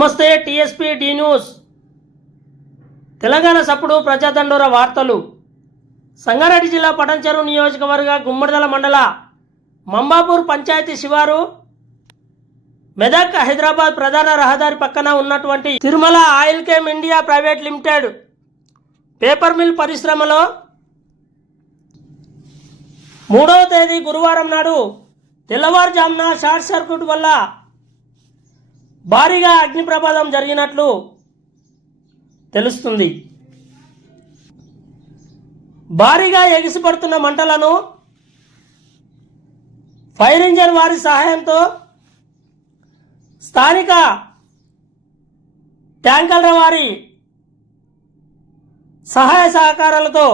నమస్తే tsp D news Telangana సప్పుడు ప్రజాదండోర వార్తలు. సంగారెడ్డి జిల్లా పటంచెరు నియోజకవర్గ గుమ్మడిదల మండల మంబాపూర్ పంచాయతీ శివారు మెదక్ హైదరాబాద్ ప్రధాన రహదారి పక్కన ఉన్నటువంటి Tirumala oil chem India private limited paper mill పరిశ్రమలో 3వ తేదీ గురువారం నాడు తెల్లవారుజామున షార్ట్ సర్క్యూట్ వల్ల భారీగా అగ్ని ప్రమాదం జరిగినట్లు తెలుస్తుంది. భారీగా ఎగిసిపడుతున్న మంటలను ఫైర్ ఇంజన్ వారి సహాయంతో స్థానిక ట్యాంకర్ల వారి సహాయ సహకారాలతో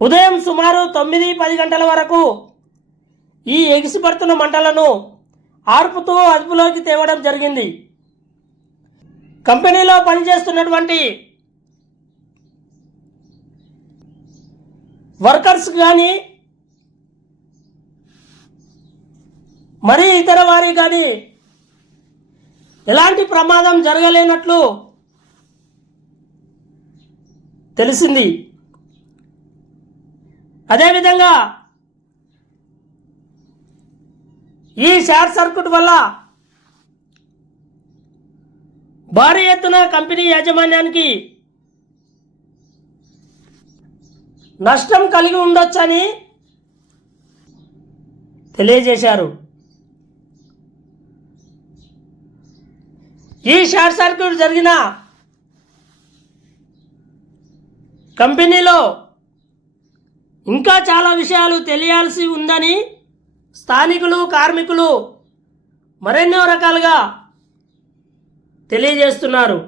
ఉదయం సుమారు 9-10 గంటల వరకు ఈ ఎగిసిపడుతున్న మంటలను ఆర్పుతూ అదుపులోకి తేవడం జరిగింది. కంపెనీలో పనిచేస్తున్నటువంటి వర్కర్స్ కానీ మరి ఇతర వారి కానీ ఎలాంటి ప్రమాదం జరగలేనట్లు తెలిసింది. అదేవిధంగా ఈ షార్ట్ సర్క్యూట్ వల్ల భారీ ఎత్తున కంపెనీ యాజమాన్యానికి నష్టం కలిగి ఉండొచ్చని తెలియజేశారు. ఈ షార్ట్ సర్క్యూట్ జరిగిన కంపెనీలో ఇంకా చాలా విషయాలు తెలియాల్సి ఉందని స్థానికులు, కార్మికులు మరెన్నో రకాలుగా తెలియజేస్తున్నారు.